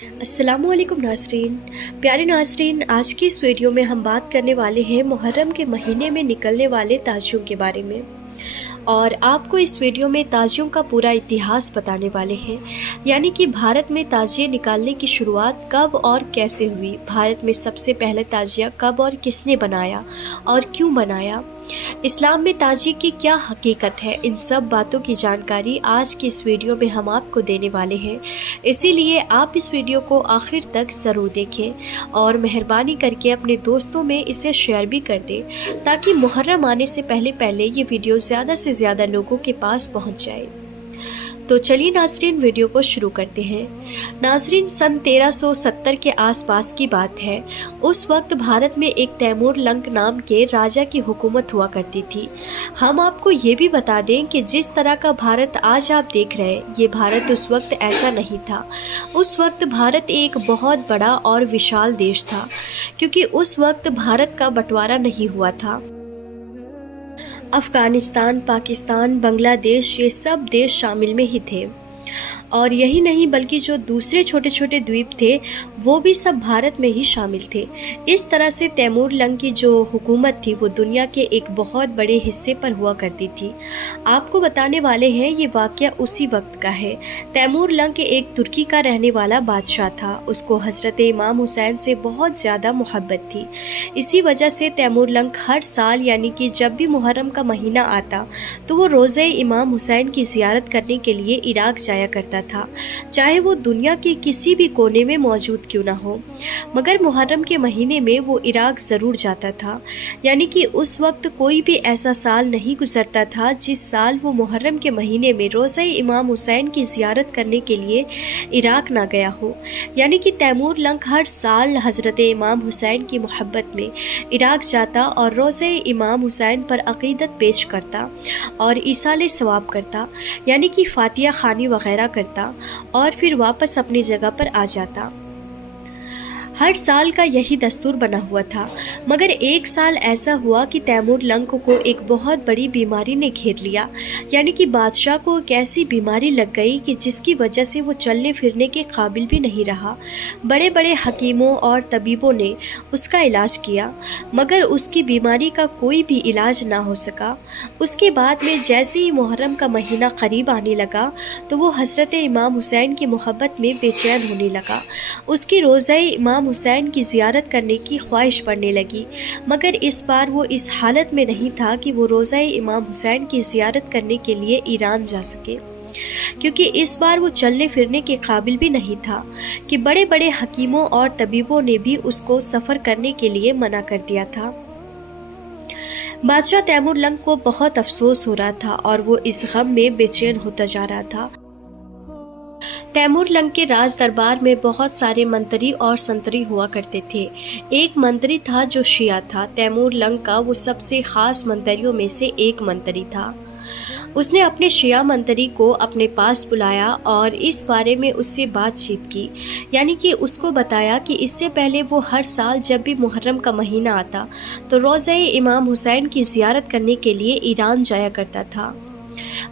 अस्सलामु अलैकुम नाज़रीन। प्यारे नाज़रीन, आज की इस वीडियो में हम बात करने वाले हैं मुहर्रम के महीने में निकलने वाले ताजियों के बारे में, और आपको इस वीडियो में ताजियों का पूरा इतिहास बताने वाले हैं। यानी कि भारत में ताजिए निकालने की शुरुआत कब और कैसे हुई, भारत में सबसे पहले ताजिया कब और किसने बनाया और क्यों बनाया, इस्लाम में ताजिए की क्या हकीकत है, इन सब बातों की जानकारी आज की इस वीडियो में हम आपको देने वाले हैं। इसीलिए आप इस वीडियो को आखिर तक ज़रूर देखें और मेहरबानी करके अपने दोस्तों में इसे शेयर भी कर दें, ताकि मुहर्रम आने से पहले ये वीडियो ज़्यादा से ज़्यादा लोगों के पास पहुंच जाए। तो चलिए नाजरीन, वीडियो को शुरू करते हैं। नाजरीन, सन 1370 के आसपास की बात है। उस वक्त भारत में एक तैमूर लंक नाम के राजा की हुकूमत हुआ करती थी। हम आपको ये भी बता दें कि जिस तरह का भारत आज आप देख रहे हैं, ये भारत उस वक्त ऐसा नहीं था। उस वक्त भारत एक बहुत बड़ा और विशाल देश था, क्योंकि उस वक्त भारत का बंटवारा नहीं हुआ था। अफ़गानिस्तान, पाकिस्तान, बांग्लादेश, ये सब देश शामिल में ही थे। और यही नहीं बल्कि जो दूसरे छोटे छोटे द्वीप थे वो भी सब भारत में ही शामिल थे। इस तरह से तैमूर लंक की जो हुकूमत थी वो दुनिया के एक बहुत बड़े हिस्से पर हुआ करती थी। आपको बताने वाले हैं ये वाक़या उसी वक्त का है। तैमूर लंक एक तुर्की का रहने वाला बादशाह था। उसको हज़रत इमाम हुसैन से बहुत ज़्यादा मोहब्बत थी। इसी वजह से तैमूर लंक हर साल, यानी कि जब भी मुहर्रम का महीना आता तो वो रोज़े इमाम हुसैन की ज़ियारत करने के लिए इराक़ जाया करता था, चाहे वो दुनिया के किसी भी कोने में मौजूद क्यों ना हो। मगर मुहर्रम के महीने में वो इराक़ ज़रूर जाता था। यानी कि उस वक्त कोई भी ऐसा साल नहीं गुजरता था जिस साल वो मुहर्रम के महीने में रोज़े इमाम हुसैन की ज़ियारत करने के लिए इराक़ ना गया हो। यानी कि तैमूर लंक हर साल हज़रत इमाम हुसैन की मोहब्बत में इराक़ जाता और रोज़े इमाम हुसैन पर अक़ीदत पेश करता और ईसाले सवाब करता, यानी कि फातिया खानी वग़ैरह करता और फिर वापस अपनी जगह पर आ जाता। हर साल का यही दस्तूर बना हुआ था। मगर एक साल ऐसा हुआ कि तैमूर लंक को एक बहुत बड़ी बीमारी ने घेर लिया। यानी कि बादशाह को एक ऐसी बीमारी लग गई कि जिसकी वजह से वो चलने फिरने के काबिल भी नहीं रहा। बड़े बड़े हकीमों और तबीबों ने उसका इलाज किया, मगर उसकी बीमारी का कोई भी इलाज ना हो सका। उसके बाद में जैसे ही मुहर्रम का महीना करीब आने लगा तो वो हज़रत इमाम हुसैन की मोहब्बत में बेचैन होने लगा। उसकी रोज़े इमाम हुसैन की ज़ियारत करने की ख्वाहिश बढ़ने लगी। मगर इस बार वो इस हालत में नहीं था कि वो रोज़ा इमाम हुसैन की ज़ियारत करने के लिए ईरान जा सके, क्योंकि इस बार वो चलने फिरने के काबिल भी नहीं था कि बड़े बड़े हकीमों और तबीबों ने भी उसको सफ़र करने के लिए मना कर दिया था। बादशाह तैमूर लंक को बहुत अफसोस हो रहा था और वो इस गम में बेचैन होता जा रहा था। तैमूर लंक के राज दरबार में बहुत सारे मंत्री और संतरी हुआ करते थे। एक मंत्री था जो शिया था। तैमूर लंक का वो सबसे खास मंत्रियों में से एक मंत्री था। उसने अपने शिया मंत्री को अपने पास बुलाया और इस बारे में उससे बातचीत की। यानी कि उसको बताया कि इससे पहले वो हर साल जब भी मुहर्रम का महीना आता तो रोज़े इमाम हुसैन की ज़ियारत करने के लिए ईरान जाया करता था।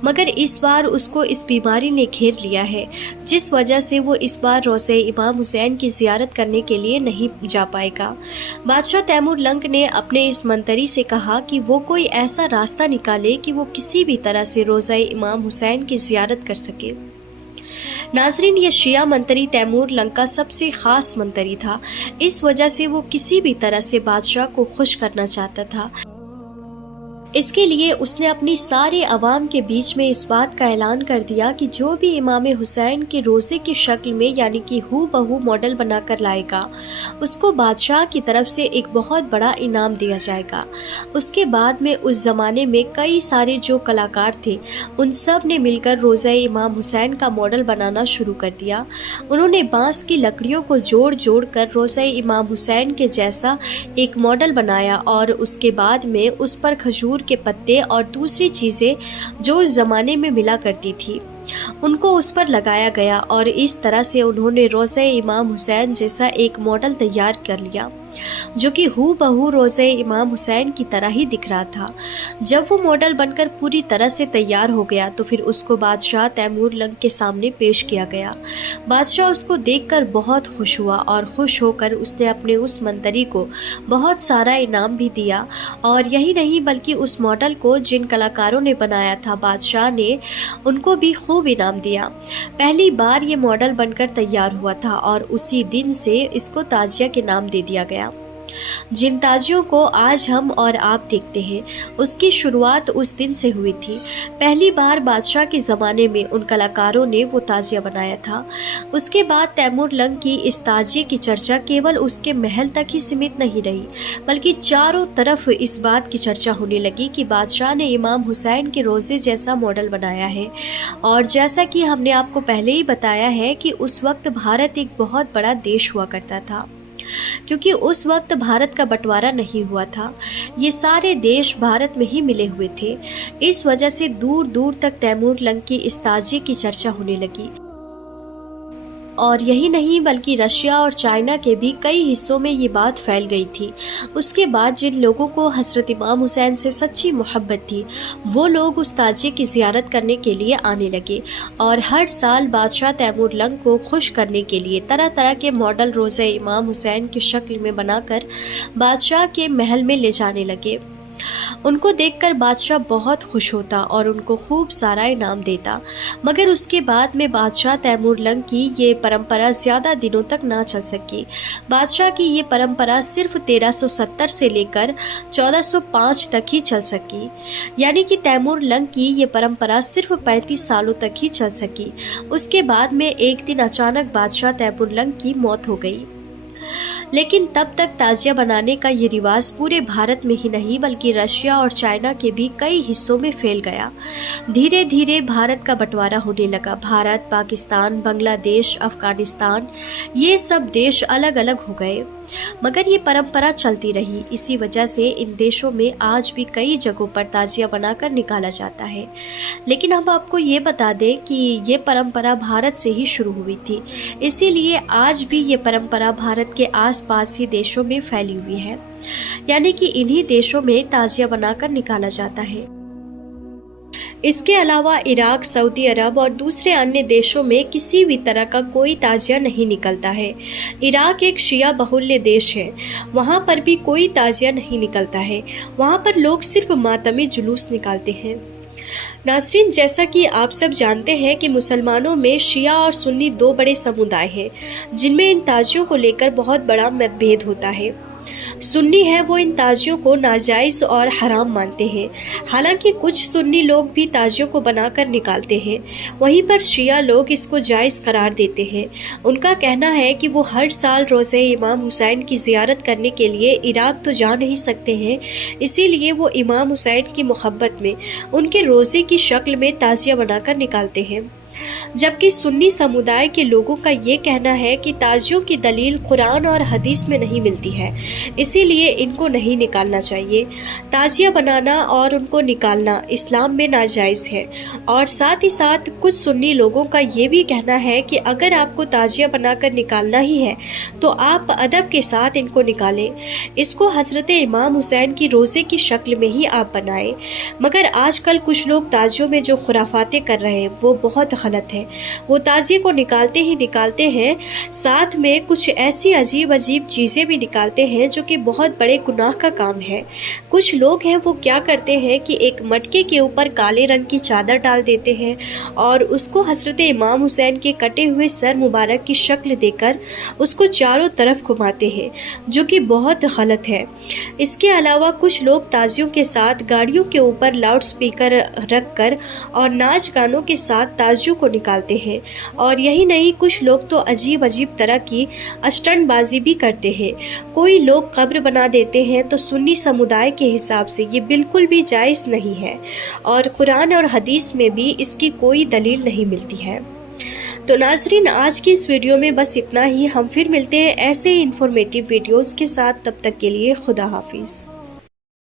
मगर इस बार उसको इस बीमारी ने घेर लिया है, जिस वजह से वो इस बार रोज़े इमाम हुसैन की ज़ियारत करने के लिए नहीं जा पाएगा। बादशाह तैमूर लंक ने अपने इस मंत्री से कहा कि वो कोई ऐसा रास्ता निकाले कि वो किसी भी तरह से रोज़े इमाम हुसैन की ज़ियारत कर सके। नाजरीन, ये शिया मंत्री तैमूर लंक का सबसे ख़ास मंत्री था। इस वजह से वो किसी भी तरह से बादशाह को खुश करना चाहता था। इसके लिए उसने अपनी सारे अवाम के बीच में इस बात का ऐलान कर दिया कि जो भी इमाम हुसैन के रोज़े की शक्ल में, यानी कि हू बहू मॉडल बनाकर लाएगा, उसको बादशाह की तरफ से एक बहुत बड़ा इनाम दिया जाएगा। उसके बाद में उस ज़माने में कई सारे जो कलाकार थे उन सब ने मिलकर रोज़े इमाम हुसैन का मॉडल बनाना शुरू कर दिया। उन्होंने बांस की लकड़ियों को जोड़ जोड़ कर रोज़े इमाम हुसैन के जैसा एक मॉडल बनाया और उसके बाद में उस पर खजूर के पत्ते और दूसरी चीज़ें जो उस ज़माने में मिला करती थी उनको उस पर लगाया गया और इस तरह से उन्होंने रोज़े इमाम हुसैन जैसा एक मॉडल तैयार कर लिया। जो कि हू बहू रोज़े इमाम हुसैन की तरह ही दिख रहा था। जब वो मॉडल बनकर पूरी तरह से तैयार हो गया तो फिर उसको बादशाह तैमूर लंग के सामने पेश किया गया। बादशाह उसको देखकर बहुत खुश हुआ और खुश होकर उसने अपने उस मंतरी को बहुत सारा इनाम भी दिया। और यही नहीं बल्कि उस मॉडल को जिन कलाकारों ने बनाया था बादशाह ने उनको भी खूब इनाम दिया। पहली बार ये मॉडल बनकर तैयार हुआ था और उसी दिन से इसको ताजिया के नाम दे दिया गया। जिन ताजियों को आज हम और आप देखते हैं उसकी शुरुआत उस दिन से हुई थी। पहली बार बादशाह के ज़माने में उन कलाकारों ने वो ताजिया बनाया था। उसके बाद तैमूर लंग की इस ताजिए की चर्चा केवल उसके महल तक ही सीमित नहीं रही बल्कि चारों तरफ इस बात की चर्चा होने लगी कि बादशाह ने इमाम हुसैन के रोज़े जैसा मॉडल बनाया है। और जैसा कि हमने आपको पहले ही बताया है कि उस वक्त भारत एक बहुत बड़ा देश हुआ करता था, क्योंकि उस वक्त भारत का बंटवारा नहीं हुआ था। ये सारे देश भारत में ही मिले हुए थे। इस वजह से दूर दूर तक तैमूर लंग की इस ताजिए की चर्चा होने लगी। और यही नहीं बल्कि रशिया और चाइना के भी कई हिस्सों में ये बात फैल गई थी। उसके बाद जिन लोगों को हज़रत इमाम हुसैन से सच्ची मोहब्बत थी वो लोग उस ताजिए की ज़ियारत करने के लिए आने लगे और हर साल बादशाह तैमूर लंग को खुश करने के लिए तरह तरह के मॉडल रोज़े इमाम हुसैन की शक्ल में बनाकर बादशाह के महल में ले जाने लगे। उनको देखकर बादशाह बहुत खुश होता और उनको खूब सारा इनाम देता। मगर उसके बाद में बादशाह तैमूर लंग की ये परंपरा ज़्यादा दिनों तक ना चल सकी। बादशाह की ये परंपरा सिर्फ 1370 से लेकर 1405 तक ही चल सकी, यानी कि तैमूर लंग की ये परंपरा सिर्फ 35 सालों तक ही चल सकी। उसके बाद में एक दिन अचानक बादशाह तैमूर लंग की मौत हो गई। लेकिन तब तक ताजिया बनाने का ये रिवाज पूरे भारत में ही नहीं बल्कि रशिया और चाइना के भी कई हिस्सों में फैल गया। धीरे धीरे भारत का बंटवारा होने लगा। भारत, पाकिस्तान, बांग्लादेश, अफगानिस्तान, ये सब देश अलग अलग हो गए। मगर ये परंपरा चलती रही। इसी वजह से इन देशों में आज भी कई जगहों पर ताजिया बनाकर निकाला जाता है। लेकिन हम आपको ये बता दें कि ये परंपरा भारत से ही शुरू हुई थी, इसीलिए आज भी ये परंपरा भारत के आसपास ही देशों में फैली हुई है, यानी कि इन्हीं देशों में ताजिया बनाकर निकाला जाता है। इसके अलावा इराक, सऊदी अरब और दूसरे अन्य देशों में किसी भी तरह का कोई ताजिया नहीं निकलता है। इराक एक शिया बहुल्य देश है, वहाँ पर भी कोई ताजिया नहीं निकलता है। वहाँ पर लोग सिर्फ मातमी जुलूस निकालते हैं। नाज़रीन, जैसा कि आप सब जानते हैं कि मुसलमानों में शिया और सुन्नी दो बड़े समुदाय हैं जिनमें इन ताजियों को लेकर बहुत बड़ा मतभेद होता है। सुन्नी है वो इन ताजियों को नाजायज़ और हराम मानते हैं। हालांकि कुछ सुन्नी लोग भी ताजियों को बनाकर निकालते हैं, वहीं पर शिया लोग इसको जायज़ करार देते हैं। उनका कहना है कि वो हर साल रोज़े इमाम हुसैन की ज़ियारत करने के लिए इराक तो जा नहीं सकते हैं, इसीलिए वो इमाम हुसैन की मोहब्बत में उनके रोज़े की शक्ल में ताजिया बनाकर निकालते हैं। जबकि सुन्नी समुदाय के लोगों का ये कहना है कि ताजियों की दलील कुरान और हदीस में नहीं मिलती है, इसीलिए इनको नहीं निकालना चाहिए। ताजिया बनाना और उनको निकालना इस्लाम में नाजायज़ है। और साथ ही साथ कुछ सुन्नी लोगों का ये भी कहना है कि अगर आपको ताजिया बनाकर निकालना ही है तो आप अदब के साथ इनको निकालें, इसको हज़रत इमाम हुसैन की रोज़े की शक्ल में ही आप बनाएं। मगर आजकल कुछ लोग ताजियों में जो खुराफातें कर रहे हैं वो बहुत गलत है। वो ताजिए को निकालते ही निकालते हैं, साथ में कुछ ऐसी अजीब अजीब चीज़ें भी निकालते हैं जो कि बहुत बड़े गुनाह का काम है। कुछ लोग हैं वो क्या करते हैं कि एक मटके के ऊपर काले रंग की चादर डाल देते हैं और उसको हज़रत इमाम हुसैन के कटे हुए सर मुबारक की शक्ल देकर उसको चारों तरफ घुमाते हैं, जो कि बहुत गलत है। इसके अलावा कुछ लोग ताजियों के साथ गाड़ियों के ऊपर लाउड स्पीकर रख कर और नाच गानों के साथ ताजियों को निकालते हैं। और यही नहीं, कुछ लोग तो अजीब अजीब तरह की स्टंटबाजी भी करते हैं। कोई लोग कब्र बना देते हैं, तो सुन्नी समुदाय के हिसाब से ये बिल्कुल भी जायज़ नहीं है और कुरान और हदीस में भी इसकी कोई दलील नहीं मिलती है। तो नाज़रीन, आज की इस वीडियो में बस इतना ही। हम फिर मिलते हैं ऐसे ही इंफॉर्मेटिव वीडियोज़ के साथ। तब तक के लिए खुदा हाफिज़।